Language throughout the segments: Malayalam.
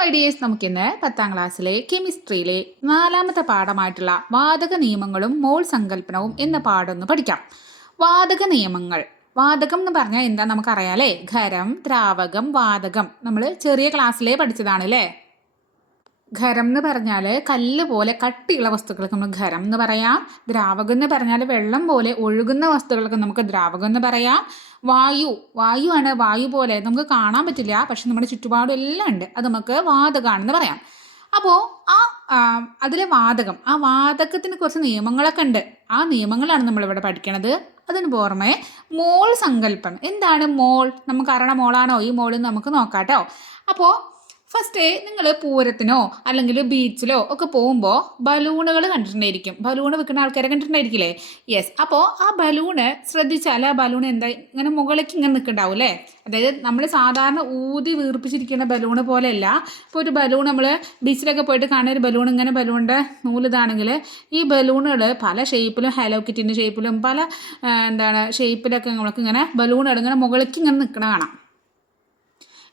ഐഡിയേഴ്സ് നമുക്കിന്ന് പത്താം ക്ലാസ്സിലെ കെമിസ്ട്രിയിലെ നാലാമത്തെ പാഠമായിട്ടുള്ള വാതക നിയമങ്ങളും മോൾ സങ്കല്പനവും എന്ന പാഠം ഒന്ന് പഠിക്കാം. വാതക നിയമങ്ങൾ. വാതകം എന്ന് പറഞ്ഞാൽ എന്താ നമുക്കറിയാം അല്ലേ? ഖരം ദ്രാവകം വാതകം. നമ്മൾ ചെറിയ ക്ലാസ്സിലേ പഠിച്ചതാണ് അല്ലേ ഖരം എന്ന് പറഞ്ഞാൽ കല്ല് പോലെ കട്ടിയുള്ള വസ്തുക്കൾക്ക് നമ്മൾ ഖരം എന്ന് പറയാം. ദ്രാവകം എന്ന് പറഞ്ഞാൽ വെള്ളം പോലെ ഒഴുകുന്ന വസ്തുക്കൾക്ക് നമുക്ക് ദ്രാവകം എന്ന് പറയാം. വായു വായുവാണ് വായു പോലെ നമുക്ക് കാണാൻ പറ്റില്ല. പക്ഷെ നമ്മുടെ ചുറ്റുപാടും എല്ലാം ഉണ്ട്. അത് നമുക്ക് വാതകമാണെന്ന് പറയാം. അപ്പോൾ ആ അതിലെ വാതകം ആ വാതകത്തിന് കുറച്ച് നിയമങ്ങളൊക്കെ ഉണ്ട്. ആ നിയമങ്ങളാണ് നമ്മളിവിടെ പഠിക്കണത്. അതിന് പുറമെ മോൾ സങ്കല്പം. എന്താണ് മോൾ? നമുക്ക് അറിയണ മോളാണോ? ഈ മോൾ നമുക്ക് നോക്കാം കേട്ടോ. അപ്പോൾ ഫസ്റ്റ് നിങ്ങൾ പൂരത്തിനോ അല്ലെങ്കിൽ ബീച്ചിലോ ഒക്കെ പോകുമ്പോൾ ബലൂണുകൾ കണ്ടിട്ടുണ്ടായിരിക്കും. ബലൂൺ വെക്കുന്ന ആൾക്കാരെ കണ്ടിട്ടുണ്ടായിരിക്കില്ലേ? യെസ് അപ്പോൾ ആ ബലൂണ് ശ്രദ്ധിച്ചാൽ ആ ബലൂൺ എന്താ ഇങ്ങനെ മുകളിലേക്ക് ഇങ്ങനെ നിൽക്കുന്നുണ്ടാവും അല്ലേ? അതായത് നമ്മൾ സാധാരണ ഊതി വീർപ്പിച്ചിരിക്കുന്ന ബലൂണ് പോലെയല്ല. ഇപ്പോൾ ഒരു ബലൂൺ നമ്മൾ ബീച്ചിലൊക്കെ പോയിട്ട് കാണുന്ന ഒരു ബലൂൺ ഇങ്ങനെ ബലൂണിന്റെ നൂലിതാണെങ്കിൽ ഈ ബലൂണുകൾ പല ഷേപ്പിലും ഹലോ കിറ്റിന്റെ ഷേപ്പിലും പല എന്താണ് ഷേപ്പിലൊക്കെ നമ്മൾക്ക് ഇങ്ങനെ ബലൂണുകൾ ഇങ്ങനെ മുകളിലേക്ക് ഇങ്ങനെ നിൽക്കണ കാണാം.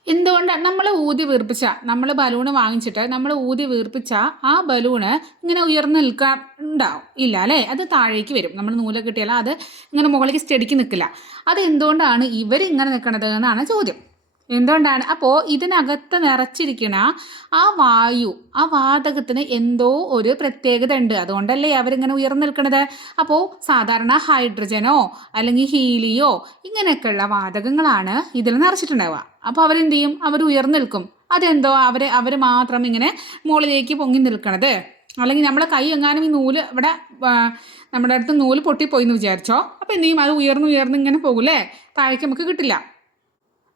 എന്തുകൊണ്ടാണ് നമ്മൾ ഊതി വീർപ്പിച്ച നമ്മൾ ബലൂണ് വാങ്ങിച്ചിട്ട് നമ്മൾ ഊതി വീർപ്പിച്ച ആ ബലൂണ് ഇങ്ങനെ ഉയർന്നു നിൽക്കാൻ ഉണ്ടാവും ഇല്ല അല്ലേ? അത് താഴേക്ക് വരും. നമ്മൾ നൂല കിട്ടിയാൽ അത് ഇങ്ങനെ മുകളിലേക്ക് സ്റ്റഡിക്ക് നിൽക്കില്ല. അത് എന്തുകൊണ്ടാണ് ഇവർ ഇങ്ങനെ നിൽക്കണത് എന്നാണ് ചോദ്യം. എന്തുകൊണ്ടാണ്? അപ്പോൾ ഇതിനകത്ത് നിറച്ചിരിക്കുന്ന ആ വായു ആ വാതകത്തിന് എന്തോ ഒരു പ്രത്യേകത ഉണ്ട് അതുകൊണ്ടല്ലേ അവരിങ്ങനെ ഉയർന്നു നിൽക്കുന്നത് അപ്പോൾ സാധാരണ ഹൈഡ്രജനോ അല്ലെങ്കിൽ ഹീലിയോ ഇങ്ങനെയൊക്കെയുള്ള വാതകങ്ങളാണ് ഇതിൽ നിറച്ചിട്ടുണ്ടാവുക. അപ്പോൾ അവരെന്ത് ചെയ്യും അവർ ഉയർന്നു നിൽക്കും അതെന്തോ അവർ അവർ മാത്രം ഇങ്ങനെ മുകളിലേക്ക് പൊങ്ങി നിൽക്കണത്. അല്ലെങ്കിൽ നമ്മളെ കൈ എങ്ങാനും ഈ നൂൽ ഇവിടെ നമ്മുടെ അടുത്ത് നൂൽ പൊട്ടിപ്പോയി എന്ന് വിചാരിച്ചോ? അപ്പോൾ എന്ത് ചെയ്യും അത് ഉയർന്നു ഉയർന്ന് ഇങ്ങനെ പോകൂലേ താഴേക്ക് നമുക്ക് കിട്ടില്ല.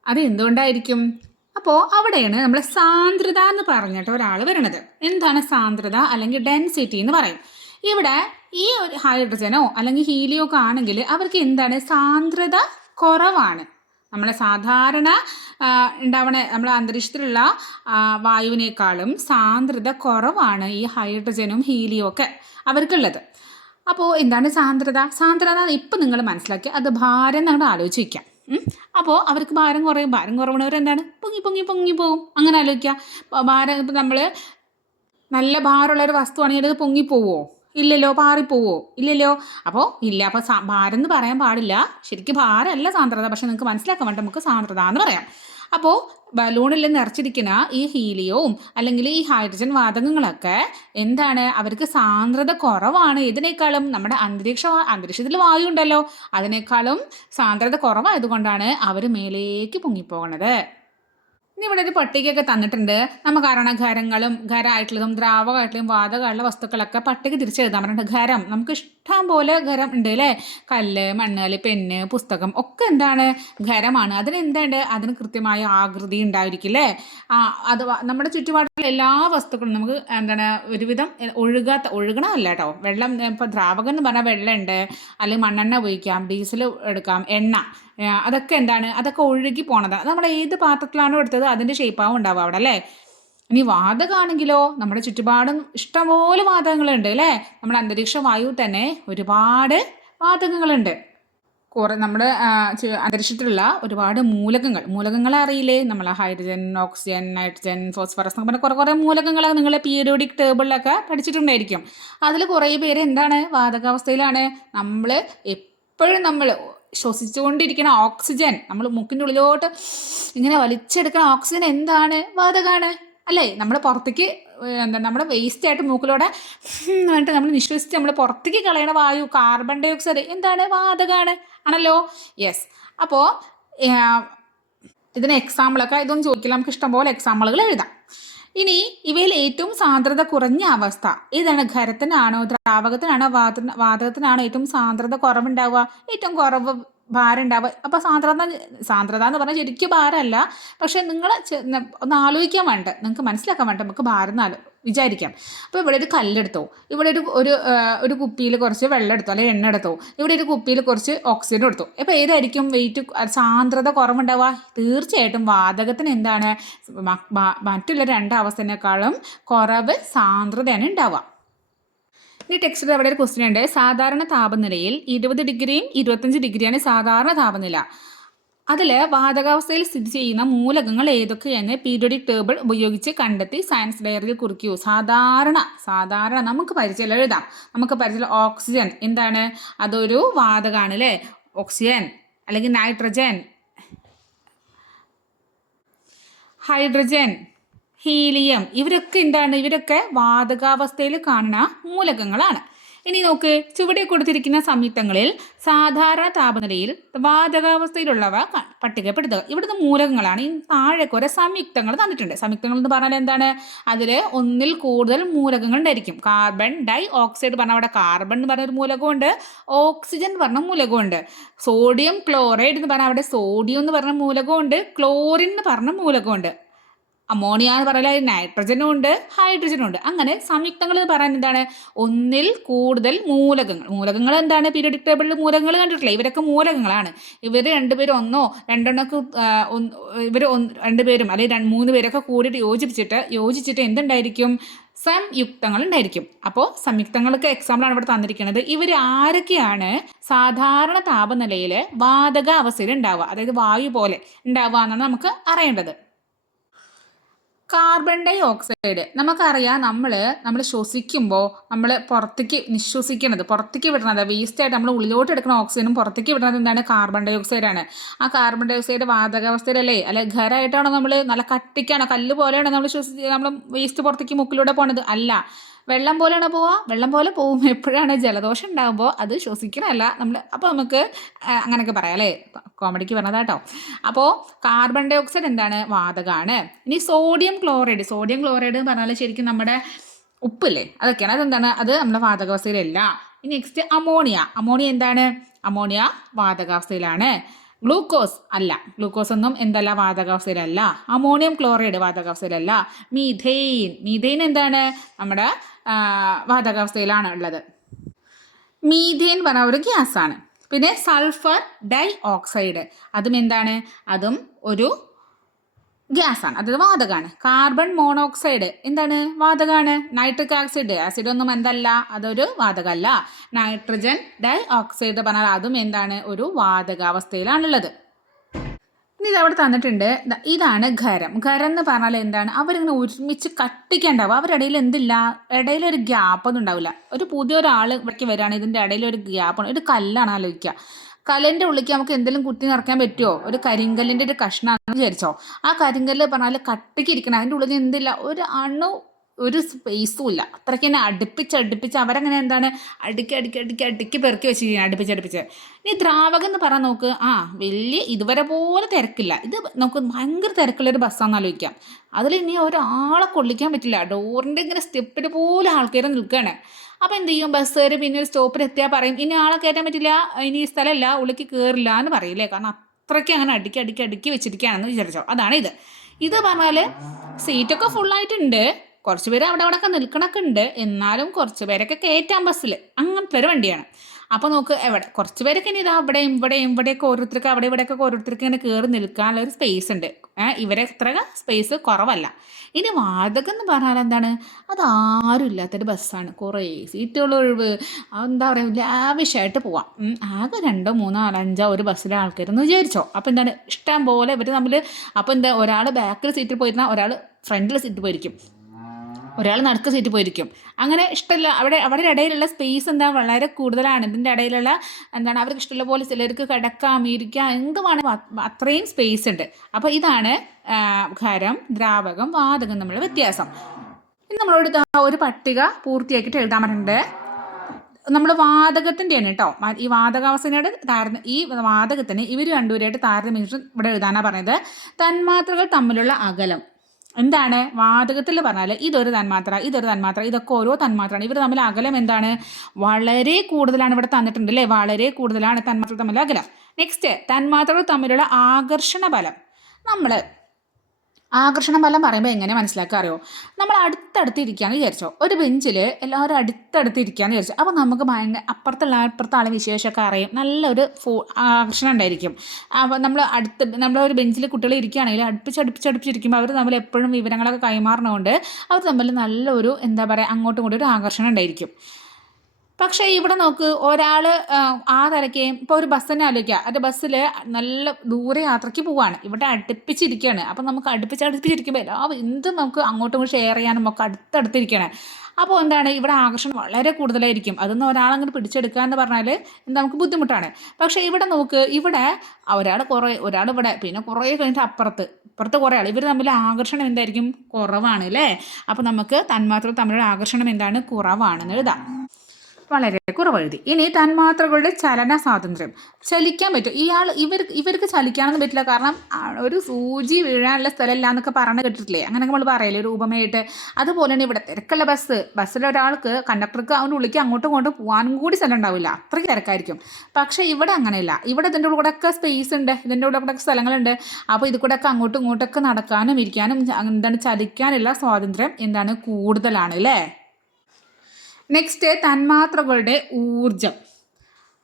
അത് എന്തുകൊണ്ടായിരിക്കും അപ്പോൾ അവിടെയാണ് നമ്മൾ സാന്ദ്രത എന്ന് പറഞ്ഞിട്ട് ഒരാൾ വരുന്നത് എന്താണ് സാന്ദ്രത അല്ലെങ്കിൽ ഡെൻസിറ്റി എന്ന് പറയും. ഇവിടെ ഈ ഒരു ഹൈഡ്രജനോ അല്ലെങ്കിൽ ഹീലിയോ ഒക്കെ ആണെങ്കിൽ അവർക്ക് എന്താണ്? സാന്ദ്രത കുറവാണ്. നമ്മളെ സാധാരണ ഉണ്ടാവണ നമ്മളെ അന്തരീക്ഷത്തിലുള്ള വായുവിനേക്കാളും സാന്ദ്രത കുറവാണ് ഈ ഹൈഡ്രജനും ഹീലിയും ഒക്കെ അവർക്കുള്ളത്. അപ്പോൾ എന്താണ് സാന്ദ്രത? സാന്ദ്രത ഇപ്പം നിങ്ങൾ മനസ്സിലാക്കി അത് ഭാരം നമ്മൾ ആലോചിച്ച് വയ്ക്കാം അപ്പോൾ അവർക്ക് ഭാരം കുറയും. ഭാരം കുറവുള്ളവർ എന്താണ്? പൊങ്ങി പൊങ്ങി പൊങ്ങി പോകും അങ്ങനെ ആലോചിക്കുക. ഭാരം ഇപ്പം നമ്മൾ നല്ല ഭാരമുള്ള ഒരു വസ്തുവാണെങ്കിൽ അത് പൊങ്ങിപ്പോവോ ഇല്ലല്ലോ പാറിപ്പോവോ? ഇല്ലല്ലോ. അപ്പോൾ ഇല്ല അപ്പോൾ ഭാരം എന്ന് പറയാൻ പാടില്ല. ശരിക്കും ഭാരമല്ല സാന്ദ്രത പക്ഷെ നിങ്ങൾക്ക് മനസ്സിലാക്കാൻ വേണ്ടി നമുക്ക് സാന്ദ്രത എന്ന് പറയാം. അപ്പോൾ ബലൂണിൽ നിറച്ചിരിക്കുന്ന ഈ ഹീലിയവും അല്ലെങ്കിൽ ഈ ഹൈഡ്രജൻ വാതകങ്ങളൊക്കെ എന്താണ്? അവർക്ക് സാന്ദ്രത കുറവാണ്. ഇതിനേക്കാളും നമ്മുടെ അന്തരീക്ഷ അന്തരീക്ഷത്തിൽ വായു ഉണ്ടല്ലോ. അതിനേക്കാളും സാന്ദ്രത കുറവായതുകൊണ്ടാണ് അവർ മേലേക്ക് പൊങ്ങിപ്പോകണത്. ഇനി ഇവിടെ ഒരു പട്ടികയൊക്കെ തന്നിട്ടുണ്ട്. നമുക്ക് അറിയണ ഖരങ്ങളും ഖരമായിട്ടുള്ളതും ദ്രാവകമായിട്ടുള്ളതും വാതകമായിട്ടുള്ള വസ്തുക്കളൊക്കെ പട്ടിക തിരിച്ചെഴുതാൻ പറഞ്ഞിട്ട് ഖരം നമുക്ക് ഇഷ്ടം പോലെ ഖരം ഉണ്ട് അല്ലേ? കല്ല് മണ്ണൽ പെന്ന് പുസ്തകം ഒക്കെ എന്താണ്? ഖരമാണ്. അതിന് എന്തുണ്ട്? അതിന് കൃത്യമായ ആകൃതി ഉണ്ടായിരിക്കില്ലേ ആ അത് നമ്മുടെ ചുറ്റുപാടുള്ള എല്ലാ വസ്തുക്കളും നമുക്ക് എന്താണ്? ഒരുവിധം ഒഴുകാത്ത ഒഴുകണമല്ല കേട്ടോ. വെള്ളം ഇപ്പോൾ ദ്രാവകം എന്ന് പറഞ്ഞാൽ വെള്ളമുണ്ട്. അല്ലെങ്കിൽ മണ്ണെണ്ണ ഉപയോഗിക്കാം ഡീസൽ എടുക്കാം എണ്ണ. അതൊക്കെ എന്താണ്? അതൊക്കെ ഒഴുകി പോണതാണ് നമ്മൾ ഏത് പാത്രത്തിലാണോ എടുത്തത് അതിന്റെ ഷേപ്പാവും ഉണ്ടാവുക അവിടെ അല്ലേ? ഇനി വാതകമാണെങ്കിലോ നമ്മുടെ ചുറ്റുപാടും ഇഷ്ടംപോലെ വാതകങ്ങളുണ്ട് അല്ലേ? നമ്മുടെ അന്തരീക്ഷ വായു തന്നെ ഒരുപാട് വാതകങ്ങളുണ്ട്. കുറേ നമ്മുടെ അന്തരീക്ഷത്തിലുള്ള ഒരുപാട് മൂലകങ്ങൾ. മൂലകങ്ങളെ അറിയില്ലേ? നമ്മൾ ഹൈഡ്രജൻ ഓക്സിജൻ നൈട്രജൻ ഫോസ്ഫറസ് എന്നൊക്കെ പറഞ്ഞ കുറേ കുറേ മൂലകങ്ങൾ നിങ്ങൾ പീരിയോഡിക് ടേബിളിലൊക്കെ പഠിച്ചിട്ടുണ്ടായിരിക്കും. അതിൽ കുറേ പേര് എന്താണ്? വാതകാവസ്ഥയിലാണ്. നമ്മൾ എപ്പോഴും നമ്മൾ ശ്വസിച്ചുകൊണ്ടിരിക്കുന്ന ഓക്സിജൻ നമ്മൾ മുക്കിന്റെ ഉള്ളിലോട്ട് ഇങ്ങനെ വലിച്ചെടുക്കുന്ന ഓക്സിജൻ എന്താണ്? വാതകമാണ് അല്ലേ? നമ്മൾ പുറത്തേക്ക് എന്താ നമ്മുടെ വേസ്റ്റ് ആയിട്ട് മൂക്കിലൂടെ എന്നിട്ട് നമ്മൾ നിശ്വസിച്ച് നമ്മൾ പുറത്തേക്ക് കളയണ വായു കാർബൺ ഡൈ ഓക്സൈഡ് എന്താണ്? വാതകമാണ് ആണല്ലോ? യെസ് അപ്പോൾ ഇതിന് എക്സാമ്പിളൊക്കെ ഇതൊന്നും ചോദിക്കില്ല. നമുക്ക് ഇഷ്ടംപോലെ എക്സാമ്പിളുകൾ എഴുതാം. ഇനി ഇവയിൽ ഏറ്റവും സാന്ദ്രത കുറഞ്ഞ അവസ്ഥ. ഏതാണ്? ഖരത്തിനാണോ? ദ്രാവകത്തിനാണോ? വാത വാതകത്തിനാണോ ഏറ്റവും സാന്ദ്രത കുറവുണ്ടാവുക? ഏറ്റവും കുറവ് ഭാരം ഉണ്ടാവുക അപ്പോൾ സാന്ദ്രത സാന്ദ്രത എന്ന് പറഞ്ഞാൽ ശരിക്കും ഭാരമല്ല. പക്ഷേ നിങ്ങൾ ഒന്ന് ആലോചിക്കാൻ വേണ്ട. നിങ്ങൾക്ക് മനസ്സിലാക്കാൻ വേണ്ട. നമുക്ക് ഭാരം വിചാരിക്കാം. അപ്പോൾ ഇവിടെ ഒരു കല്ലെടുത്തോ. ഇവിടെ ഒരു ഒരു ഒരു കുപ്പിയിൽ കുറച്ച് വെള്ളം എടുത്തോ. അല്ലെങ്കിൽ എണ്ണ എടുത്തോ. ഇവിടെ ഒരു കുപ്പിയിൽ കുറച്ച് ഓക്സിജൻ എടുത്തോ. അപ്പോൾ ഏതായിരിക്കും വെയിറ്റ് സാന്ദ്രത കുറവുണ്ടാവുക? തീർച്ചയായിട്ടും വാതകത്തിന് എന്താണ്? മറ്റുള്ള രണ്ട് അവസ്ഥനേക്കാളും കുറവ് സാന്ദ്രതയാണ് ഉണ്ടാവുക. ഇനി ടെക്സ്റ്റിൽ അവിടെ ഒരു ക്വസ്റ്റ്യൻ ഉണ്ട്. സാധാരണ താപനിലയിൽ ഇരുപത് ഡിഗ്രിയും ഇരുപത്തഞ്ച് ഡിഗ്രിയാണ് സാധാരണ താപനില. അതിൽ വാതകാവസ്ഥയിൽ സ്ഥിതി ചെയ്യുന്ന മൂലകങ്ങൾ ഏതൊക്കെയെന്ന് പീരിയോഡിക് ടേബിൾ ഉപയോഗിച്ച് കണ്ടെത്തി സയൻസ് ഡയറിയിൽ കുറിക്കൂ. സാധാരണ സാധാരണ നമുക്ക് പരിചയം എഴുതാം. നമുക്ക് പരിചയം ഓക്സിജൻ എന്താണ്? അതൊരു വാതകമാണ് അല്ലേ? ഓക്സിജൻ അല്ലെങ്കിൽ നൈട്രജൻ ഹൈഡ്രജൻ ഹീലിയം ഇവരൊക്കെ എന്താണ്? ഇവരൊക്കെ വാതകാവസ്ഥയിൽ കാണുന്ന മൂലകങ്ങളാണ്. ഇനി നോക്ക് ചുവടെ കൊടുത്തിരിക്കുന്ന സംയുക്തങ്ങളിൽ സാധാരണ താപനിലയിൽ വാതകാവസ്ഥയിലുള്ളവ പട്ടികപ്പെടുത്തുക. ഇവിടുത്തെ മൂലകങ്ങളാണ്. ഈ താഴെ കുറെ സംയുക്തങ്ങൾ തന്നിട്ടുണ്ട്. സംയുക്തങ്ങൾ എന്ന് പറഞ്ഞാൽ എന്താണ്? അതിൽ ഒന്നിൽ കൂടുതൽ മൂലകങ്ങൾ ഉണ്ടായിരിക്കും. കാർബൺ ഡൈ ഓക്സൈഡ് പറഞ്ഞ അവിടെ കാർബൺ എന്ന് പറഞ്ഞ ഒരു മൂലകമുണ്ട്. ഓക്സിജൻ എന്ന് പറഞ്ഞ മൂലകമുണ്ട്. സോഡിയം ക്ലോറൈഡ് എന്ന് പറഞ്ഞാൽ അവിടെ സോഡിയം എന്ന് പറഞ്ഞ മൂലകമുണ്ട്. ക്ലോറിൻ എന്ന് പറഞ്ഞ മൂലകമുണ്ട്. അമോണിയ എന്ന് പറഞ്ഞാൽ നൈട്രജനും ഉണ്ട് ഹൈഡ്രജനും ഉണ്ട്. അങ്ങനെ സംയുക്തങ്ങൾ എന്ന് പറയാൻ എന്താണ്? ഒന്നിൽ കൂടുതൽ മൂലകങ്ങൾ. മൂലകങ്ങൾ എന്താണ്? പീരിയോഡിക് ടേബിളിൽ മൂലകങ്ങൾ കണ്ടിട്ടില്ല? ഇവരൊക്കെ മൂലകങ്ങളാണ്. ഇവർ രണ്ടുപേരും ഒന്നോ രണ്ടെണ്ണൊക്കെ ഇവർ രണ്ടുപേരും അല്ലെങ്കിൽ മൂന്ന് പേരൊക്കെ കൂടിയിട്ട് യോജിപ്പിച്ചിട്ട് യോജിച്ചിട്ട് എന്തുണ്ടായിരിക്കും? സംയുക്തങ്ങൾ ഉണ്ടായിരിക്കും. അപ്പോൾ സംയുക്തങ്ങൾക്ക് എക്സാമ്പിളാണ് ഇവിടെ തന്നിരിക്കുന്നത്. ഇവർ ആരൊക്കെയാണ്? സാധാരണ താപനിലയിൽ വാതക അവസ്ഥയിൽ ഉണ്ടാവുക. അതായത് വായു പോലെ ഉണ്ടാവുക എന്നാണ് നമുക്ക് അറിയേണ്ടത്. കാർബൺ ഡൈ ഓക്സൈഡ് നമുക്കറിയാം നമ്മൾ നമ്മൾ ശ്വസിക്കുമ്പോൾ നമ്മൾ പുറത്തേക്ക് നിശ്വസിക്കുന്നത് പുറത്തേക്ക് വിടുന്നത് വേസ്റ്റ് ആയിട്ട് നമ്മൾ ഉള്ളിലോട്ട് എടുക്കുന്ന ഓക്സിജനും പുറത്തേക്ക് വിടുന്നത് എന്താണ്? കാർബൺ ഡൈ ഓക്സൈഡാണ് ആ കാർബൺ ഡൈ ഓക്സൈഡ് വാതകാവസ്ഥയിലല്ലേ അല്ലെ ഖരായിട്ടാണോ നമ്മൾ നല്ല കട്ടിക്കാണോ കല്ല് പോലെയാണോ നമ്മൾ ശ്വസിച്ച് നമ്മൾ വേസ്റ്റ് പുറത്തേക്ക് മുക്കിലൂടെ പോണത്? അല്ല. വെള്ളം പോലെയാണ് പോവുക? വെള്ളം പോലെ പോവും. എപ്പോഴാണ് ജലദോഷം ഉണ്ടാകുമ്പോൾ അത് ശ്വസിക്കണമല്ല നമ്മൾ അപ്പോൾ നമുക്ക് അങ്ങനെയൊക്കെ പറയാം അല്ലേ? കോമഡിക്ക് പറഞ്ഞതാട്ടോ. അപ്പോൾ കാർബൺ ഡൈ ഓക്സൈഡ് എന്താണ്? വാതകമാണ് ഇനി സോഡിയം ക്ലോറൈഡ് സോഡിയം ക്ലോറൈഡ് എന്ന് പറഞ്ഞാൽ ശരിക്കും നമ്മുടെ ഉപ്പില്ലേ? അതൊക്കെയാണ്. അതെന്താണ്? അത് നമ്മുടെ വാതകാവസ്ഥയിലല്ല. ഇനി നെക്സ്റ്റ് അമോണിയ അമോണിയ എന്താണ്? അമോണിയ വാതകാവസ്ഥയിലാണ്. ഗ്ലൂക്കോസ് അല്ല. ഗ്ലൂക്കോസ് ഒന്നും എന്തല്ല? വാതകാവസ്ഥയിലല്ല. അമോണിയം ക്ലോറൈഡ് വാതകാവസ്ഥയിലല്ല. മീഥെയിൻ. മീഥെയിൻ എന്താണ്? നമ്മുടെ വാതകാവസ്ഥയിലാണ് ഉള്ളത്. മീഥെയിൻ പറഞ്ഞ ഒരു ഗ്യാസാണ്. പിന്നെ സൾഫർ ഡൈ ഓക്സൈഡ്. അതും എന്താണ്? അതും ഒരു ഗ്യാസാണ്. അതായത് വാതകമാണ് കാർബൺ മോണോക്സൈഡ്. എന്താണ്? വാതകമാണ് നൈട്രിക് ആക്സൈഡ്. ആസിഡ് ഒന്നും എന്തല്ല. അതൊരു വാതകമല്ല നൈട്രജൻ ഡൈ ഓക്സൈഡ് പറഞ്ഞാൽ അതും എന്താണ്? ഒരു വാതകാവസ്ഥയിലാണുള്ളത്. ഇനി ഇതവിടെ തന്നിട്ടുണ്ട്. ഇതാണ് ഖരം. ഖരം എന്ന് പറഞ്ഞാൽ എന്താണ്? അവരിങ്ങനെ ഒരുമിച്ച് കട്ടിക്കണ്ടാവും. അവരുടെ ഇടയിൽ എന്തില്ല? ഇടയിൽ ഒരു ഗ്യാപ്പ് ഒന്നും ഉണ്ടാവില്ല. ഒരു പുതിയ ഒരാൾ ഇവിടേക്ക് വരികയാണ്. ഇതിന്റെ ഇടയിൽ ഒരു ഗ്യാപ്പാണ് ഒരു കല്ലാണ് ആലോചിക്കുക. കല്ലിന്റെ ഉള്ളിലേക്ക് നമുക്ക് എന്തെങ്കിലും കുത്തി നിറയ്ക്കാൻ പറ്റുമോ ഒരു കരിങ്കല്ലിന്റെ ഒരു കഷ്ണമാണെന്ന് വിചാരിച്ചോ? ആ കരിങ്കല്ല് പറഞ്ഞാൽ കട്ടിക്ക് ഇരിക്കണം അതിന്റെ ഉള്ളിൽ എന്തില്ല ഒരു അണു ഒരു സ്പേസും ഇല്ല. അത്രയ്ക്ക് തന്നെ അടുപ്പിച്ച് അടുപ്പിച്ച് അവരങ്ങനെ എന്താണ് അടുക്കി അടുക്കി അടുക്കി അടുക്കി പെറുക്കി വെച്ചിരിക്കുകയാണ് അടുപ്പിച്ച് അടുപ്പിച്ച്. ഇനി ദ്രാവകം എന്ന് പറയാൻ നോക്ക് ആ വലിയ ഇതുവരെ പോലെ തിരക്കില്ല. ഇത് നമുക്ക് ഭയങ്കര തിരക്കുള്ള ഒരു ബസ്സാണെന്ന് ആലോചിക്കാം. അതിൽ ഇനി ഒരാളെ കൊള്ളിക്കാൻ പറ്റില്ല. ഡോറിന്റെ ഇങ്ങനെ സ്റ്റെപ്പിന് പോലെ ആൾക്കാർ നിൽക്കുകയാണ് അപ്പോൾ എന്ത് ചെയ്യും? ബസ്സുകാർ പിന്നെ ഒരു സ്റ്റോപ്പിൽ എത്തിയാൽ പറയും ഇനി ആളെ കയറ്റാൻ പറ്റില്ല ഇനി ഈ സ്ഥലമല്ല ഉള്ളിക്ക് കയറില്ല എന്ന് പറയില്ലേ കാരണം അത്രയ്ക്ക് അങ്ങനെ അടുക്കി അടുക്കി അടുക്കി വെച്ചിരിക്കുകയാണെന്ന് വിചാരിച്ചോ. അതാണ് ഇത്. ഇത് പറഞ്ഞാൽ സീറ്റൊക്കെ ഫുള്ളായിട്ടുണ്ട് കുറച്ച് പേര് അവിടെ അവിടെ ഒക്കെ നിൽക്കണൊക്കെ ഉണ്ട്. എന്നാലും കുറച്ച് പേരൊക്കെ കയറ്റാം ബസ്സിൽ അങ്ങനത്തെ ഒരു വണ്ടിയാണ്. അപ്പോൾ നോക്ക് എവിടെ? കുറച്ച് പേരൊക്കെ ഇനി ഇതാ അവിടെയും ഇവിടെ ഇവിടെയൊക്കെ ഓരോരുത്തർക്ക് അവിടെ ഇവിടെയൊക്കെ ഓരോരുത്തർക്ക് ഇങ്ങനെ കയറി നിൽക്കാനുള്ള ഒരു സ്പേസ് ഉണ്ട്. ഇവരെ അത്ര സ്പേസ് കുറവല്ല. ഇനി വാതകം എന്ന് പറഞ്ഞാൽ എന്താണ്? അത് ആരും ഇല്ലാത്തൊരു ബസ്സാണ് കുറേ സീറ്റുകൾ ഒഴിവ്. എന്താ പറയുക ലാവിഷായിട്ട് പോവാം. ആകെ രണ്ടോ മൂന്നോ നാലോ അഞ്ചോ ഒരു ബസ്സിലെ ആൾക്കാരെന്ന് വിചാരിച്ചോ. അപ്പോൾ എന്താണ്? ഇഷ്ടം പോലെ ഇവർ തമ്മിൽ അപ്പോൾ എന്താ? ഒരാൾ ബാക്കിൽ സീറ്റിൽ പോയിരുന്നാൽ ഒരാൾ ഫ്രണ്ടിൽ സീറ്റിൽ പോയിരിക്കും. ഒരാൾ നടുക്ക് സീറ്റ് പോയിരിക്കും. അങ്ങനെ ഇഷ്ടമില്ല അവിടെ അവിടെ ഇടയിലുള്ള സ്പേസ് എന്താ വളരെ കൂടുതലാണ്. ഇതിന്റെ ഇടയിലുള്ള എന്താണ് അവർക്ക് ഇഷ്ടമുള്ള പോലെ ചിലർക്ക് കിടക്കാം ഇരിക്കാം എന്തുമാണ് അത്രയും സ്പേസ് ഉണ്ട്. അപ്പോൾ ഇതാണ് ഖരം ദ്രാവകം വാതകം തമ്മിലുള്ള വ്യത്യാസം. ഇനി നമ്മളോട് ഒരു പട്ടിക പൂർത്തിയാക്കിയിട്ട് എഴുതാൻ പറഞ്ഞിട്ടുണ്ട്. നമ്മൾ വാതകത്തിന്റെയാണ് കേട്ടോ. ഈ വാതകാവസ്ഥയോട് താരം ഈ വാതകത്തിന് ഇവർ രണ്ടുപേരായിട്ട് താരതമ്യം ഇവിടെ എഴുതാനാണ് പറഞ്ഞത്. തന്മാത്രകൾ തമ്മിലുള്ള അകലം. എന്താണ്? വാതകത്തിൽ പറഞ്ഞാൽ ഇതൊരു തന്മാത്ര ഇതൊരു തന്മാത്ര ഇതൊക്കെ ഓരോ തന്മാത്രയാണ്. ഇവർ തമ്മിൽ അകലം എന്താണ്? വളരെ കൂടുതലാണ് ഇവിടെ തന്നിട്ടുണ്ട് അല്ലേ? വളരെ കൂടുതലാണ് തന്മാത്ര തമ്മിലുള്ള അകലം. നെക്സ്റ്റ് തന്മാത്രകൾ തമ്മിലുള്ള ആകർഷണ ബലം. നമ്മൾ ആകർഷണ ഫലം പറയുമ്പോൾ എങ്ങനെ മനസ്സിലാക്കുക അറിയോ? നമ്മൾ അടുത്തടുത്ത് വിചാരിച്ചോ. ഒരു ബെഞ്ചിൽ എല്ലാവരും അടുത്തടുത്ത് വിചാരിച്ചോ. അപ്പോൾ നമുക്ക് ഭയങ്കര അപ്പുറത്തുള്ള അപ്പുറത്തെ ആളെ വിശേഷമൊക്കെ അറിയും. നല്ലൊരു ഫോ ആകർഷണം ഉണ്ടായിരിക്കും. അപ്പോൾ നമ്മൾ അടുത്ത് നമ്മൾ ഒരു ബെഞ്ചിൽ കുട്ടികൾ ഇരിക്കുകയാണെങ്കിൽ അടുപ്പിച്ച് അടുപ്പിച്ച് അടുപ്പിച്ചിരിക്കുമ്പോൾ അവർ തമ്മിൽ എപ്പോഴും വിവരങ്ങളൊക്കെ കൈമാറണതുകൊണ്ട് അവർ തമ്മിൽ നല്ലൊരു എന്താ പറയുക അങ്ങോട്ടും ഇങ്ങോട്ടും ഒരു ആകർഷണം ഉണ്ടായിരിക്കും. പക്ഷേ ഇവിടെ നോക്ക് ഒരാൾ ആ തലയ്ക്ക് ഇപ്പോൾ ഒരു ബസ് തന്നെ ആലോചിക്കുക. അത് ബസ്സിൽ നല്ല ദൂരെ യാത്രയ്ക്ക് പോവാണ്. ഇവിടെ അടുപ്പിച്ചിരിക്കുകയാണ് അപ്പം നമുക്ക് അടുപ്പിച്ച് അടുപ്പിച്ചിരിക്കുമ്പോൾ എല്ലാ എന്തും നമുക്ക് അങ്ങോട്ടും ഷെയർ ചെയ്യാനും ഒക്കെ അടുത്തടുത്തിരിക്കുകയാണ് അപ്പോൾ എന്താണ് ഇവിടെ ആകർഷണം വളരെ കൂടുതലായിരിക്കും. അതൊന്നും ഒരാളങ്ങനെ പിടിച്ചെടുക്കുക എന്ന് പറഞ്ഞാൽ നമുക്ക് ബുദ്ധിമുട്ടാണ്. പക്ഷേ ഇവിടെ നോക്ക് ഇവിടെ ഒരാൾ കുറേ ഒരാൾ ഇവിടെ പിന്നെ കുറേ കഴിഞ്ഞിട്ട് അപ്പുറത്ത് അപ്പുറത്ത് കുറേ ആൾ ഇവർ തമ്മിൽ ആകർഷണം എന്തായിരിക്കും? കുറവാണ് അല്ലേ? അപ്പോൾ നമുക്ക് തന്മാത്ര തമ്മിലുള്ള ആകർഷണം എന്താണ്? കുറവാണെന്ന് എഴുതാം. വളരെ കുറവെഴുതി. ഇനി തന്മാത്രകളുടെ ചലന സ്വാതന്ത്ര്യം. ചലിക്കാൻ പറ്റും. ഇയാൾ ഇവർ ഇവർക്ക് ചലിക്കാനൊന്നും പറ്റില്ല. കാരണം ഒരു സൂചി വീഴാനുള്ള സ്ഥലമില്ല എന്നൊക്കെ പറഞ്ഞു കേട്ടിട്ടില്ലേ? അങ്ങനെ നമ്മൾ പറയില്ലേ രൂപമായിട്ട് അതുപോലെ തന്നെ ഇവിടെ തിരക്കുള്ള ബസ്. ബസ്സിൽ ഒരാൾക്ക് കണ്ടക്ടർക്ക് അവന്റെ ഉള്ളിക്ക് അങ്ങോട്ടും ഇങ്ങോട്ടും പോകാനും കൂടി സ്ഥലം ഉണ്ടാവില്ല. അത്രയ്ക്ക് തിരക്കായിരിക്കും. പക്ഷേ ഇവിടെ അങ്ങനെയല്ല. ഇവിടെ ഇതിന്റെ കൂടെ ഒക്കെ സ്പേസ് ഉണ്ട്. ഇതിന്റെ കൂടെ കൂടെ സ്ഥലങ്ങളുണ്ട്. അപ്പോൾ ഇത് കൂടെ ഒക്കെ അങ്ങോട്ടും ഇങ്ങോട്ടൊക്കെ നടക്കാനും ഇരിക്കാനും എന്താണ് ചലിക്കാനുള്ള സ്വാതന്ത്ര്യം എന്താണ് കൂടുതലാണ് അല്ലേ? നെക്സ്റ്റ് തന്മാത്രകളുടെ ഊർജം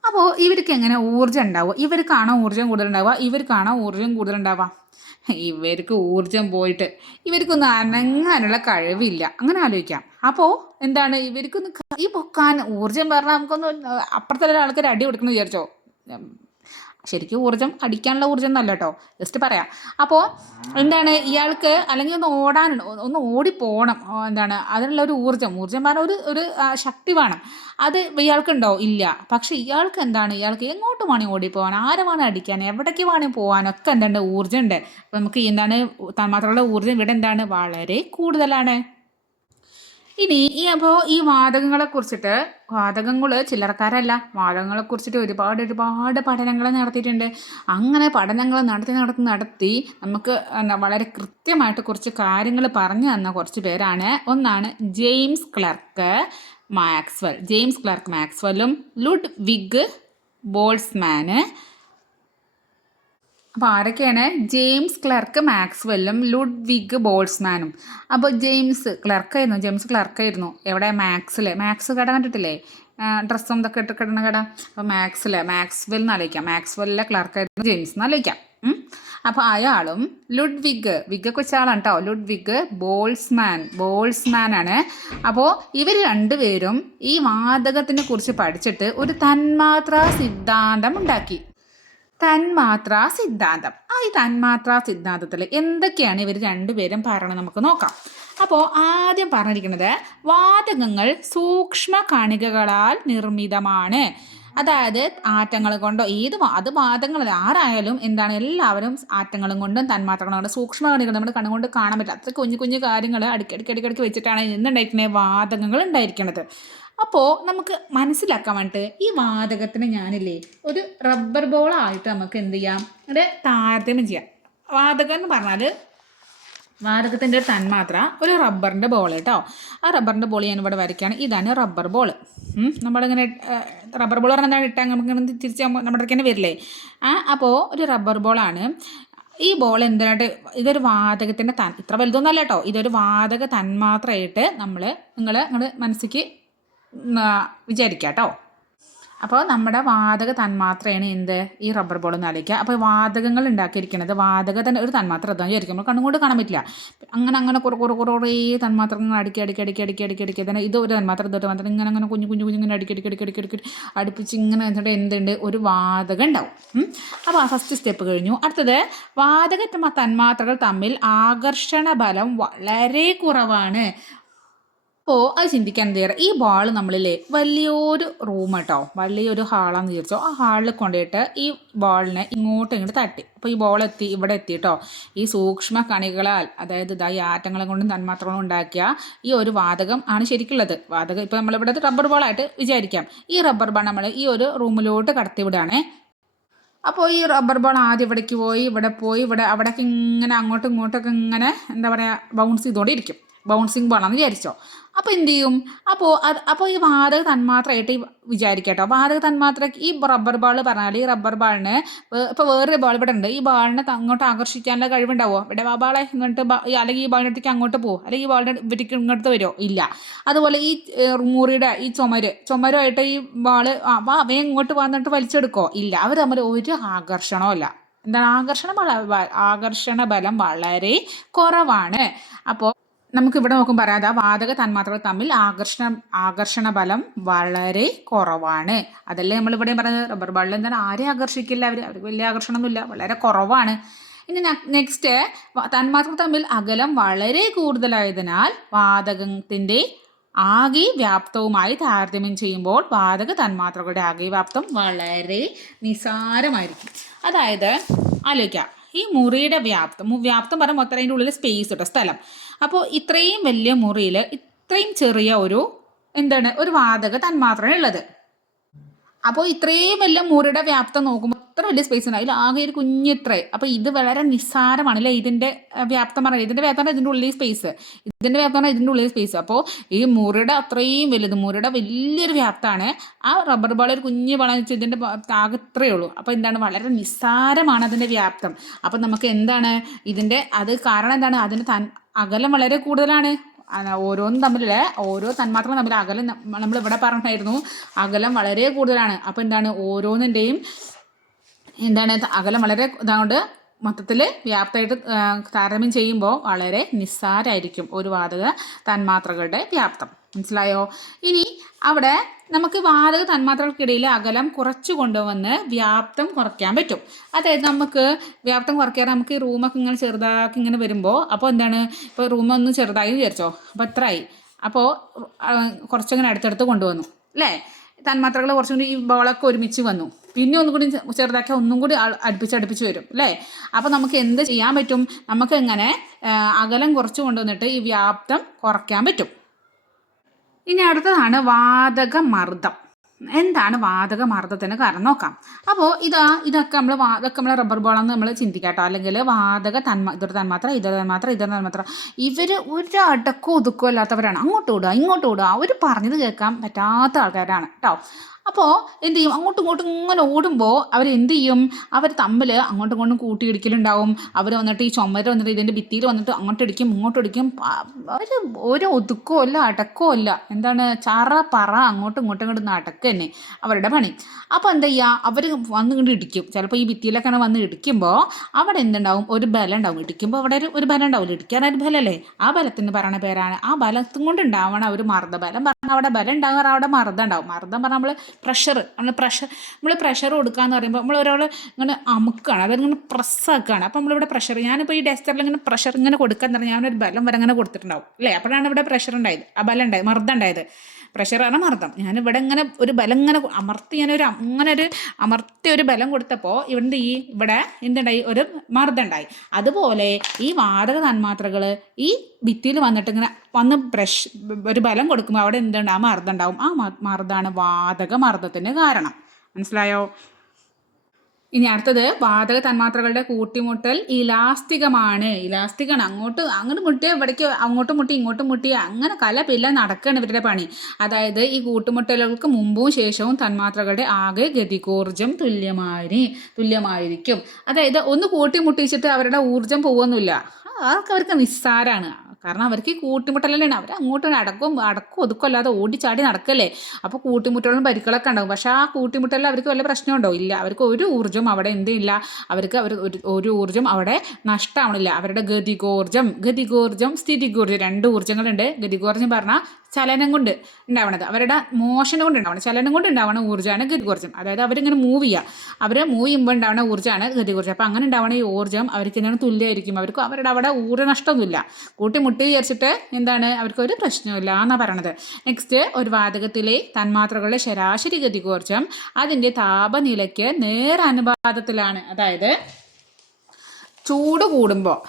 അപ്പോൾ ഇവർക്ക് എങ്ങനെ ഊർജം ഉണ്ടാവുക? ഇവർക്കാണോ ഊർജം കൂടുതലുണ്ടാവുക? ഇവർക്കാണോ ഊർജം കൂടുതലുണ്ടാവുക? ഇവർക്ക് ഊർജം പോയിട്ട് ഇവർക്കൊന്ന് അനങ്ങാനുള്ള കഴിവില്ല. അങ്ങനെ ആലോചിക്കാം. അപ്പോൾ എന്താണ്? ഇവർക്കൊന്ന് ഈ പൊക്കാൻ ഊർജം പറഞ്ഞാൽ നമുക്കൊന്ന് അപ്പുറത്തുള്ള ആൾക്കാർ അടി കൊടുക്കണം വിചാരിച്ചോ? ശരിക്കും ഊർജം അടിക്കാനുള്ള ഊർജം എന്നല്ല കേട്ടോ. ജസ്റ്റ് പറയാം. അപ്പോൾ എന്താണ് ഇയാൾക്ക് അല്ലെങ്കിൽ ഒന്ന് ഓടാനുണ്ട് ഒന്ന് ഓടിപ്പോകണം എന്താണ് അതിനുള്ള ഒരു ഊർജം. ഊർജം പറഞ്ഞാൽ ഒരു ഒരു ശക്തി വേണം. അത് ഇയാൾക്കുണ്ടോ? ഇല്ല. പക്ഷെ ഇയാൾക്ക് എന്താണ്? ഇയാൾക്ക് എങ്ങോട്ട് വേണമെങ്കിൽ ഓടിപ്പോകാൻ ആരെ വേണമെങ്കിൽ അടിക്കാൻ എവിടേക്ക് വേണമെങ്കിൽ പോകാനൊക്കെ എന്താണ് ഊർജം ഉണ്ട്. നമുക്ക് എന്താണ് തന്മാത്രകളുടെ ഊർജം ഇവിടെ എന്താണ്? വളരെ കൂടുതലാണ്. ഇനി ഈ അപ്പോൾ ഈ വാതകങ്ങളെ കുറിച്ചിട്ട് വാതകങ്ങൾ ചില്ലറക്കാരല്ല. വാതകങ്ങളെ കുറിച്ചിട്ട് ഒരുപാട് ഒരുപാട് പഠനങ്ങൾ നടത്തിയിട്ടുണ്ട്. അങ്ങനെ പഠനങ്ങൾ നടത്തി നടത്തി നടത്തി നമുക്ക് വളരെ കൃത്യമായിട്ട് കുറച്ച് കാര്യങ്ങൾ പറഞ്ഞു തന്ന കുറച്ച് പേരാണ്. ഒന്നാണ് James Clerk Maxwell. James Clerk മാക്സ്വെല്ലും Ludwig ബോൾസ്മാന് അപ്പോൾ ആരൊക്കെയാണ്? ജെയിംസ് ക്ലർക്ക് മാക്സ്വെല്ലും ലുഡ്വിഗ് ബോൾസ്മാനും. അപ്പോൾ ജെയിംസ് ക്ലർക്കായിരുന്നു ജെയിംസ് ക്ലർക്കായിരുന്നു. എവിടെ? മാക്സിൽ മാക്സ് കട കണ്ടിട്ടില്ലേ? ഡ്രസ്സും ഇതൊക്കെ ഇട്ട് കിടന്ന കട? അപ്പോൾ മാക്സിൽ മാക്സ്വെൽ എന്ന് ആലോചിക്കാം മാക്സ്വെല്ലിലെ ക്ലർക്കായിരുന്നു ജെയിംസ് എന്ന് ആലോചിക്കാം അപ്പോൾ അയാളും ലുഡ്വിഗ് വിഗ് ആളാണ് കേട്ടോ ലുഡ്വിഗ് ബോൾസ്മാൻ ബോൾസ്മാൻ ആണ് അപ്പോൾ ഇവർ രണ്ടുപേരും ഈ വാതകത്തിനെ കുറിച്ച് പഠിച്ചിട്ട് ഒരു തന്മാത്രാ സിദ്ധാന്തം ഉണ്ടാക്കി. തന്മാത്രാ സിദ്ധാന്തം. ആ ഈ തന്മാത്രാ സിദ്ധാന്തത്തിൽ എന്തൊക്കെയാണ് ഇവർ രണ്ടുപേരും പറയണത് നമുക്ക് നോക്കാം. അപ്പോൾ ആദ്യം പറഞ്ഞിരിക്കുന്നത് വാതകങ്ങൾ സൂക്ഷ്മ കണികകളാൽ നിർമ്മിതമാണ്. അതായത് ആറ്റങ്ങൾ കൊണ്ടോ ഏത് അത് വാതങ്ങൾ ആരായാലും എന്താണ് എല്ലാവരും ആറ്റങ്ങളും കൊണ്ടും തന്മാത്രങ്ങളും സൂക്ഷ്മ കണികൾ നമ്മുടെ കണ്ണുകൊണ്ട് കാണാൻ പറ്റില്ല. അത്ര കുഞ്ഞു കുഞ്ഞു കാര്യങ്ങൾ അടുക്കി അടുക്കി അടുക്കി വെച്ചിട്ടാണ് ഇന്നുണ്ടായിരിക്കുന്നത് വാതകങ്ങൾ ഉണ്ടായിരിക്കുന്നത് അപ്പോൾ നമുക്ക് മനസ്സിലാക്കാൻ വേണ്ടിയിട്ട് ഈ വാതകത്തിന് ഞാനില്ലേ ഒരു റബ്ബർ ബോളായിട്ട് നമുക്ക് എന്ത് ചെയ്യാം? ഇവിടെ താരതമ്യം ചെയ്യാം. വാതകം എന്ന് പറഞ്ഞാൽ വാതകത്തിന്റെ തന്മാത്ര ഒരു റബ്ബറിന്റെ ബോൾ കേട്ടോ ആ റബ്ബറിന്റെ ബോൾ ഞാൻ ഇവിടെ വരയ്ക്കുകയാണ്. ഇതാണ് റബ്ബർ ബോൾ നമ്മളിങ്ങനെ റബ്ബർ ബോൾ പറഞ്ഞാൽ ഇട്ടാൽ നമുക്ക് തിരിച്ച് നമ്മ- നമ്മുടെ തന്നെ വരില്ലേ? ആ അപ്പോൾ ഒരു റബ്ബർ ബോളാണ് ഈ ബോൾ എന്തിനായിട്ട്? ഇതൊരു വാതകത്തിന്റെ തൻ ഇത്ര വലുതൊന്നുമല്ല കേട്ടോ ഇതൊരു വാതക തന്മാത്രയായിട്ട് നമ്മൾ നിങ്ങൾ നിങ്ങളുടെ മനസ്സിക്ക് വിചാരിക്കുക കേട്ടോ അപ്പോൾ നമ്മുടെ വാതക തന്മാത്രയാണ് എന്ത്? ഈ റബ്ബർ ബോൾ എന്ന് ആലോചിക്കുക അപ്പോൾ വാതകങ്ങൾ ഉണ്ടാക്കിയിരിക്കുന്നത് വാതക തന്നെ ഒരു തന്മാത്ര എന്താ വിചാരിക്കും. നമ്മൾ കണ്ണും കൊണ്ട് കാണാൻ പറ്റില്ല. അങ്ങനെ അങ്ങനെ കുറേ കുറേ കുറേ കുറേ തന്മാത്രങ്ങൾ അടുക്കി അടുക്കി അടുക്കി അടുക്കി അടുക്കി അടുക്കി തന്നെ ഇത് ഒരു തന്മാത്ര ഇതൊരു മാത്രം ഇങ്ങനെ അങ്ങനെ കുഞ്ഞു കുഞ്ഞു കുഞ്ഞു ഇങ്ങനെ അടുക്കി അടുക്കി അടുക്കി അടുക്കി അടുക്കി അടുപ്പിച്ച് ഇങ്ങനെ എന്നിട്ട് എന്തുണ്ട്? ഒരു വാതകം ഉണ്ടാവും. അപ്പോൾ ആ ഫസ്റ്റ് സ്റ്റെപ്പ് കഴിഞ്ഞു. അടുത്തത് വാതക തന്മാത്രകൾ തമ്മിൽ ആകർഷണ ബലം വളരെ കുറവാണ്. അപ്പോൾ അത് ചിന്തിക്കാൻ എന്ത് ചെയ്യാറ് ഈ ബോൾ നമ്മളില്ലേ വലിയൊരു റൂം കേട്ടോ വലിയൊരു ഹാളാന്ന് വിചാരിച്ചോ. ആ ഹാളിൽ കൊണ്ടുപോയിട്ട് ഈ ബോളിനെ ഇങ്ങോട്ട് ഇങ്ങോട്ട് തട്ടി. അപ്പോൾ ഈ ബോൾ എത്തി ഇവിടെ എത്തി കേട്ടോ ഈ സൂക്ഷ്മ കണികളാൽ അതായത് ഇതാ ഈ ആറ്റങ്ങളെ കൊണ്ടും തന്മാത്രങ്ങളും ഉണ്ടാക്കിയ ഈ ഒരു വാതകം ആണ് ശരിക്കുള്ളത്. വാതകം ഇപ്പോൾ നമ്മളിവിടെ റബ്ബർ ബോളായിട്ട് വിചാരിക്കാം. ഈ റബ്ബർ ബോൾ നമ്മൾ ഈ ഒരു റൂമിലോട്ട് കടത്തിവിടുകയാണേ അപ്പോൾ ഈ റബ്ബർ ബോൾ ആദ്യം ഇവിടേക്ക് പോയി ഇവിടെ പോയി ഇവിടെ അവിടേക്ക് ഇങ്ങനെ അങ്ങോട്ടും ഇങ്ങോട്ടൊക്കെ ഇങ്ങനെ എന്താ പറയുക ബൗൺസ് ചെയ്തുകൊണ്ടേ ഇരിക്കും ബൗൺസിങ് ബോളാണെന്ന് വിചാരിച്ചോ. അപ്പോൾ എന്ത് ചെയ്യും? അപ്പോൾ അത് അപ്പോൾ ഈ വാതക തന്മാത്രയായിട്ട് വിചാരിക്കട്ടോ വാതക തന്മാത്ര ഈ റബ്ബർ ബാൾ പറഞ്ഞാൽ ഈ റബ്ബർ ബാളിന് ഇപ്പോൾ വേറൊരു ബാൾ ഇവിടെ ഉണ്ട്. ഈ ബാളിനെ അങ്ങോട്ട് ആകർഷിക്കാനുള്ള കഴിവുണ്ടാവോ? ഇവിടെ ആ ബാളെ ഈ- അല്ലെങ്കിൽ ഈ ബാളിന്റെ അടുത്തേക്ക് അങ്ങോട്ട് പോകും അല്ലെങ്കിൽ ഈ ബാളിന്റെ ഇവർക്ക് ഇങ്ങോട്ട് വരുമോ ഇല്ല. അതുപോലെ ഈ മുറിയുടെ ഈ ചുമര് ചുമരുമായിട്ട് ഈ ബാൾ വേ ഇങ്ങോട്ട് വന്നിട്ട് വലിച്ചെടുക്കോ? ഇല്ല. അവർ തമ്മിൽ ഒരു ആകർഷണവും ഇല്ല. എന്താണ്? ആകർഷണ ആകർഷണ ബലം വളരെ കുറവാണ്. അപ്പോൾ നമുക്ക് ഇവിടെ നോക്കുമ്പോൾ അതാ വാതക തന്മാത്രകൾ തമ്മിൽ ആകർഷണ ആകർഷണ ബലം വളരെ കുറവാണ്. അതല്ലേ നമ്മൾ ഇവിടെ പറയുന്നത് റബ്ബർ ബാളിൽ എന്താണ് ആരെ ആകർഷിക്കില്ല അവർ അവർക്ക് വലിയ ആകർഷണമൊന്നുമില്ല വളരെ കുറവാണ്. ഇനി നെക്സ്റ്റ് തന്മാത്രകൾ തമ്മിൽ അകലം വളരെ കൂടുതലായതിനാൽ വാതകത്തിന്റെ ആകെ വ്യാപ്തവുമായി താരതമ്യം ചെയ്യുമ്പോൾ വാതക തന്മാത്രകളുടെ ആകെ വ്യാപ്തം വളരെ നിസാരമായിരിക്കും. അതായത് ആലോചിക്കാം. ഈ മുറിയുടെ വ്യാപ്തം വ്യാപ്തം പറഞ്ഞാൽ മൊത്തം അതിന്റെ ഉള്ളിൽ സ്പേസ് കേട്ടോ സ്ഥലം. അപ്പോൾ ഇത്രയും വലിയ മുറിയിൽ ഇത്രയും ചെറിയ ഒരു എന്താണ് ഒരു വാതക തന്മാത്രയാണ് ഉള്ളത്. അപ്പോൾ ഇത്രയും വലിയ മുറിയുടെ വ്യാപ്തം നോക്കുമ്പോൾ അത്ര വലിയ സ്പേസ് ഉണ്ട്. അതിൽ ആകെ ഒരു കുഞ്ഞിത്രേ അപ്പോൾ ഇത് വളരെ നിസ്സാരമാണ്. അല്ലേ? ഇതിന്റെ വ്യാപ്തം പറയുന്നത് ഇതിന്റെ വ്യാപ്തം പറഞ്ഞാൽ ഇതിന്റെ ഉള്ളിൽ സ്പേസ് ഇതിന്റെ വ്യാപ്തം പറഞ്ഞാൽ ഇതിന്റെ ഉള്ളിൽ സ്പേസ് അപ്പോൾ ഈ മുറിയുടെ അത്രയും വലുത് മുറിയുടെ വലിയൊരു വ്യാപ്തമാണ്. ആ റബ്ബർ ബോൾ ഒരു കുഞ്ഞ് വളം വെച്ചാൽ ഇതിന്റെ ആകെ ഇത്രയേ ഉള്ളൂ. അപ്പോൾ എന്താണ്? വളരെ നിസ്സാരമാണ് അതിന്റെ വ്യാപ്തം. അപ്പോൾ നമുക്ക് എന്താണ്? ഇതിന്റെ അത് കാരണം എന്താണ്? അതിന് തൻ അകലം വളരെ കൂടുതലാണ്. ഓരോന്നും തമ്മിലുള്ള ഓരോ തന്മാത്രകളും തമ്മിൽ അകലം നമ്മൾ ഇവിടെ പറഞ്ഞിട്ടായിരുന്നു അകലം വളരെ കൂടുതലാണ്. അപ്പോൾ എന്താണ് ഓരോന്നിന്റെയും എന്താണ് അകലം വളരെ ഇതാകൊണ്ട് മൊത്തത്തിൽ വ്യാപ്തമായിട്ട് താരതമ്യം ചെയ്യുമ്പോൾ വളരെ നിസ്സാരമായിരിക്കും ഒരു വാതക തന്മാത്രകളുടെ വ്യാപ്തം. മനസ്സിലായോ? ഇനി അവിടെ നമുക്ക് വാതക തന്മാത്രകൾക്കിടയിൽ അകലം കുറച്ച് കൊണ്ടുവന്ന് വ്യാപ്തം കുറയ്ക്കാൻ പറ്റും. അതായത് നമുക്ക് വ്യാപ്തം കുറയ്ക്കാതെ നമുക്ക് ഈ റൂമൊക്കെ ഇങ്ങനെ ചെറുതാക്കി ഇങ്ങനെ വരുമ്പോൾ അപ്പോൾ എന്താണ്? ഇപ്പോൾ റൂം ഒന്ന് ചെറുതായി വിചാരിച്ചോ? അപ്പോൾ എത്രയായി അപ്പോൾ കുറച്ചങ്ങനെ അടുത്തടുത്ത് കൊണ്ടുവന്നു. അല്ലേ? തന്മാത്രകൾ കുറച്ചും കൂടി ഈ ബോളൊക്കെ ഒരുമിച്ച് വന്നു. പിന്നെ ഒന്നും കൂടി ചെറുതാക്കി ഒന്നും കൂടി അടുപ്പിച്ച് അടുപ്പിച്ച് വരും. അല്ലേ? അപ്പോൾ നമുക്ക് എന്ത് ചെയ്യാൻ പറ്റും? നമുക്ക് എങ്ങനെ അകലം കുറച്ച് കൊണ്ടുവന്നിട്ട് ഈ വ്യാപ്തം കുറയ്ക്കാൻ പറ്റും. ഇനി അടുത്തതാണ് വാതകമർദ്ദം. എന്താണ് വാതക മർദ്ദത്തിന് കാരണം നോക്കാം. അപ്പോൾ ഇതാ ഇതൊക്കെ നമ്മൾ ഇതൊക്കെ നമ്മൾ റബ്ബർ ബോളാന്ന് നമ്മൾ ചിന്തിക്കാട്ടോ അല്ലെങ്കിൽ വാതക തന്മ ഇതൊരു തന്മാത്ര ഇതൊരു തന്മാത്ര ഇതൊരു തന്മാത്ര. ഇവർ ഒരു അടക്കോ ഒതുക്കോ ഇല്ലാത്തവരാണ് അങ്ങോട്ട് വിടുക ഇങ്ങോട്ട് വിടുക. അവർ പറഞ്ഞത് കേൾക്കാൻ പറ്റാത്ത ആൾക്കാരാണ് കേട്ടോ. അപ്പോൾ എന്ത് ചെയ്യും? അങ്ങോട്ടും ഇങ്ങോട്ടും ഇങ്ങനെ ഓടുമ്പോൾ അവർ എന്ത് ചെയ്യും? അവർ തമ്മിൽ അങ്ങോട്ടും ഇങ്ങോട്ടും കൂട്ടിയിടിക്കലുണ്ടാവും. അവർ വന്നിട്ട് ഈ ചുമര വന്നിട്ട് ഇതിന്റെ ഭിത്തിയിൽ വന്നിട്ട് അങ്ങോട്ട് ഇടിക്കും ഇങ്ങോട്ട് ഇടിക്കും. അവർ ഒരു ഒതുക്കോ ഇല്ല അടക്കോ ഇല്ല എന്താണ്? ചറ പറ അങ്ങോട്ടും ഇങ്ങോട്ടും ഇങ്ങോട്ട് നടക്കുക തന്നെ അവരുടെ പണി. അപ്പോൾ എന്താ ചെയ്യുക അവർ വന്ന് കണ്ട് ഇടിക്കും. ചിലപ്പോൾ ഈ ഭിത്തിയിലൊക്കെ വന്ന് ഇടിക്കുമ്പോൾ അവിടെ എന്തുണ്ടാവും? ഒരു ബലം ഉണ്ടാവും. ഇടിക്കുമ്പോൾ അവിടെ ഒരു ഒരു ബലം ഉണ്ടാവില്ല. ഇടിക്കാനൊരു ബലമല്ലേ ആ ബലത്തിന് പറയുന്ന പേരാണ്. ആ ബലത്തും കൊണ്ട് ഉണ്ടാവണ ഒരു മർദ്ദബലം പറഞ്ഞാൽ അവിടെ ബലം ഉണ്ടാകാറ് അവിടെ മർദ്ദം ഉണ്ടാവും. മർദ്ദം പറഞ്ഞാൽ നമ്മൾ പ്രഷർ നമ്മൾ പ്രഷർ നമ്മൾ പ്രഷർ കൊടുക്കുക കൊടുക്കാന്ന് പറയുമ്പോൾ നമ്മൾ ഒരാൾ ഇങ്ങനെ അമുക്കാണ്. അതായത് ഇങ്ങനെ പ്രസ്സാക്കുകയാണ് അപ്പോൾ നമ്മളിവിടെ പ്രഷർ ഞാനിപ്പോൾ ഈ ഡെസ്റ്ററിൽ ഇങ്ങനെ പ്രഷർ ഇങ്ങനെ കൊടുക്കാൻ പറഞ്ഞാൽ ഞാനൊരു ബലം വരെ ഇങ്ങനെ കൊടുത്തിട്ടുണ്ടാവും. അല്ലേ? അപ്പോഴാണ് ഇവിടെ പ്രഷർ ഉണ്ടായത്. ആ ബലം ഉണ്ടായത്. മർദ്ദം ഉണ്ടായത്. പ്രഷർ ആണ് മർദ്ദം. ഞാനിവിടെ ഇങ്ങനെ ഒരു ബലം ഇങ്ങനെ അമർത്തി ഒരു അങ്ങനെ ഒരു അമർത്തി ഒരു ബലം കൊടുത്തപ്പോൾ ഇവിടെ ഈ ഇവിടെ എന്തുണ്ടായി? ഒരു മർദ്ദം ഉണ്ടായി. അതുപോലെ ഈ വാതക തന്മാത്രകൾ ഈ ഭിത്തിയിൽ വന്നിട്ട് ഇങ്ങനെ വന്ന് ബ്രഷ് ഒരു ബലം കൊടുക്കുമ്പോൾ അവിടെ എന്തുണ്ട് ആ മർദ്ദം ഉണ്ടാവും. ആ മർദ്ദമാണ് വാതക മർദ്ദത്തിന് കാരണം. മനസ്സിലായോ? ഇനി അടുത്തത് വാതക തന്മാത്രകളുടെ കൂട്ടിമുട്ടൽ ഇലാസ്തികമാണ്. ഇലാസ്തികാണ് അങ്ങോട്ട് അങ്ങോട്ട് മുട്ടിയ ഇവിടേക്ക് അങ്ങോട്ട് മുട്ടി ഇങ്ങോട്ട് മുട്ടി അങ്ങനെ കലപില്ല നടക്കുകയാണ് ഇവരുടെ പണി. അതായത് ഈ കൂട്ടിമുട്ടലുകൾക്ക് മുമ്പും ശേഷവും തന്മാത്രകളുടെ ആകെ ഗതികോർജം തുല്യമായി തുല്യമായിരിക്കും. അതായത് ഒന്ന് കൂട്ടിമുട്ടിച്ചിട്ട് അവരുടെ ഊർജം പോകുന്നില്ല അതൊക്കെ അവർക്ക് നിസ്സാരാണ്. കാരണം അവർക്ക് ഈ കൂട്ടിമുട്ടലാണ് അവർ അങ്ങോട്ടും അടക്കും അടക്കും ഒതുക്കും അല്ലാതെ ഓടിച്ചാടി നടക്കല്ലേ? അപ്പോൾ കൂട്ടിമുട്ടലും പരിക്കളൊക്കെ ഉണ്ടാകും പക്ഷേ ആ കൂട്ടിമുട്ടലിൽ അവർക്ക് വല്ല പ്രശ്നമുണ്ടോ ഇല്ല. അവർക്ക് ഒരു ഊർജം അവിടെ എന്തില്ല അവർക്ക് അവർ ഒരു ഊർജം അവിടെ നഷ്ടമാവണില്ല അവരുടെ ഗതികോർജം ഗതികോർജം സ്ഥിതികോർജം രണ്ട് ഊർജങ്ങളുണ്ട്. ഗതികോർജം പറഞ്ഞാൽ ചലനം കൊണ്ട് ഉണ്ടാവണത്. അവരുടെ മോഷണം കൊണ്ട് ഉണ്ടാവണം ചലനം കൊണ്ട് ഉണ്ടാവണ ഊർജമാണ് ഗതികോർജം അതായത് അവരിങ്ങനെ മൂവ് ചെയ്യുക അവർ മൂവ് ചെയ്യുമ്പോൾ ഉണ്ടാവണ ഊർജമാണ് ഗതികോർജം അപ്പോൾ അങ്ങനെ ഉണ്ടാവണ ഈ ഊർജം അവർക്ക് എന്താണ് തുല്യമായിരിക്കും. അവർക്ക് അവരുടെ അവിടെ ഊർജ നഷ്ടമൊന്നുമില്ല കൂട്ടിമുട്ടി വിചാരിച്ചിട്ട് എന്താണ്? അവർക്ക് ഒരു പ്രശ്നമില്ല എന്നാണ് പറയണത്. നെക്സ്റ്റ് ഒരു വാതകത്തിലെ തന്മാത്രകളുടെ ശരാശരി ഗതികോർജം അതിന്റെ താപനിലയ്ക്ക് നേരനുപാതത്തിലാണ് അതായത് ചൂട് കൂടുമ്പോൾ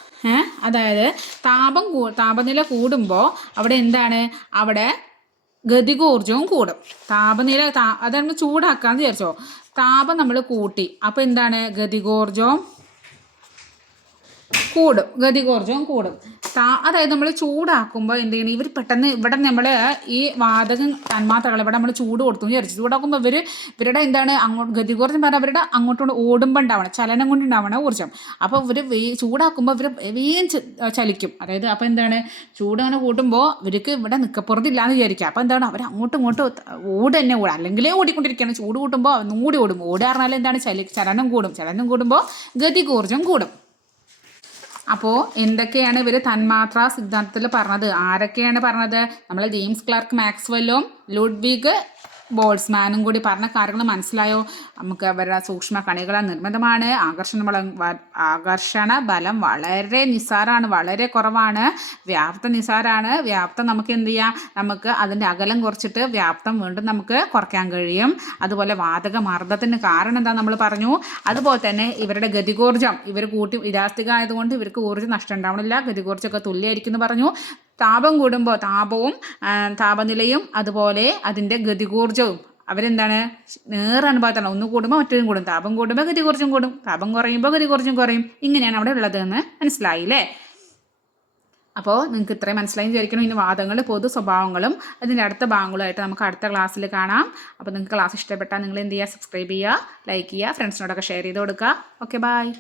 അതായത് താപം കൂ താപനില കൂടുമ്പോൾ അവിടെ എന്താണ്? അവിടെ ഗതികോർജവും കൂടും. താപനില താ അതാണ് ചൂടാക്കാന്ന് വിചാരിച്ചോ? താപം നമ്മൾ കൂട്ടി. അപ്പോൾ എന്താണ്? ഗതികോർജവും കൂടും. ഗതികോർജവും കൂടും. താ അതായത് നമ്മൾ ചൂടാക്കുമ്പോൾ എന്ത് ചെയ്യണം? ഇവർ പെട്ടെന്ന് ഇവിടെ നമ്മൾ ഈ വാതകം തന്മാത്രകൾ ഇവിടെ നമ്മൾ ചൂട് കൊടുത്തു എന്ന് വിചാരിച്ചു. ചൂടാക്കുമ്പോൾ ഇവർ ഇവരുടെ എന്താണ് അങ്ങോട്ട് ഗതികോർജം പറഞ്ഞാൽ അവരുടെ അങ്ങോട്ടും ഓടുമ്പോൾ ഉണ്ടാവണം. ചലനം കൊണ്ട് ഉണ്ടാവണ. ഊർജം അപ്പോൾ ഇവർ വേ ചൂടാക്കുമ്പോൾ ഇവർ വേഗം ചലിക്കും. അതായത് അപ്പോൾ എന്താണ്? ചൂട് അങ്ങനെ കൂട്ടുമ്പോൾ ഇവർക്ക് ഇവിടെ നിൽക്കപ്പുറത്തില്ലാന്ന് വിചാരിക്കുക അപ്പോൾ എന്താണ്? അവർ അങ്ങോട്ടും ഇങ്ങോട്ടും ഓട് തന്നെ ഓടുക അല്ലെങ്കിലേ ഓടിക്കൊണ്ടിരിക്കുകയാണ്. ചൂട് കൂട്ടുമ്പോൾ നൂടി ഓടും. ഓടുക എന്താണ്? ചലി ചലനം കൂടും. ചലനം കൂടുമ്പോൾ ഗതികോർജം കൂടും. അപ്പോൾ എന്തൊക്കെയാണ് ഇവർ തന്മാത്ര സിദ്ധാന്തത്തിൽ പറഞ്ഞത്? ആരൊക്കെയാണ് പറഞ്ഞത്? നമ്മൾ ജെയിംസ് ക്ലാർക്ക് മാക്സ്വെല്ലും ലുഡ്വിഗ് ബോൾസ്മാനും കൂടി പറഞ്ഞ കാര്യങ്ങൾ മനസ്സിലായോ? നമുക്ക് അവരുടെ സൂക്ഷ്മ കണികൾ നിർമ്മിതമാണ്. ആകർഷണ ബലം ആകർഷണ ബലം വളരെ നിസ്സാരമാണ് വളരെ കുറവാണ്. വ്യാപ്തം നിസ്സാരമാണ് വ്യാപ്തം നമുക്ക് എന്ത് ചെയ്യാം? നമുക്ക് അതിന്റെ അകലം കുറച്ചിട്ട് വ്യാപ്തം വീണ്ടും നമുക്ക് കുറയ്ക്കാൻ കഴിയും. അതുപോലെ വാതക മർദ്ദത്തിന് കാരണം എന്താ നമ്മൾ പറഞ്ഞു? അതുപോലെ തന്നെ ഇവരുടെ ഗതികോർജം. ഇവർ കൂട്ടി ഇലാസ്തിക ആയതുകൊണ്ട് ഇവർക്ക് ഊർജം നഷ്ടം ഉണ്ടാവണില്ല. ഗതികോർജമൊക്കെ തുല്യമായിരിക്കും എന്ന് പറഞ്ഞു. താപം കൂടുമ്പോൾ താപവും താപനിലയും അതുപോലെ അതിന്റെ ഗതികൂർജവും. അവരെന്താണ്? നേരനുഭവത്താണ് ഒന്ന് കൂടുമ്പോൾ മറ്റൊന്നും കൂടും. താപം കൂടുമ്പോൾ ഗതികോർജം കൂടും. താപം കുറയുമ്പോൾ ഗതികോർജം കുറയും. ഇങ്ങനെയാണ് അവിടെ ഉള്ളത് എന്ന് മനസ്സിലായില്ലേ? അപ്പോൾ നിങ്ങൾക്ക് ഇത്രയും മനസ്സിലായി വിചാരിക്കണം ഇനി വാദങ്ങൾ പൊതു സ്വഭാവങ്ങളും അതിന്റെ അടുത്ത ഭാഗങ്ങളുമായിട്ട് നമുക്ക് അടുത്ത ക്ലാസ്സിൽ കാണാം. അപ്പോൾ നിങ്ങൾക്ക് ക്ലാസ് ഇഷ്ടപ്പെട്ടാൽ നിങ്ങൾ എന്ത് ചെയ്യുക? സബ്സ്ക്രൈബ് ചെയ്യുക ലൈക്ക് ചെയ്യുക ഫ്രണ്ട്സിനോടൊക്കെ ഷെയർ ചെയ്ത് കൊടുക്കുക. Okay bye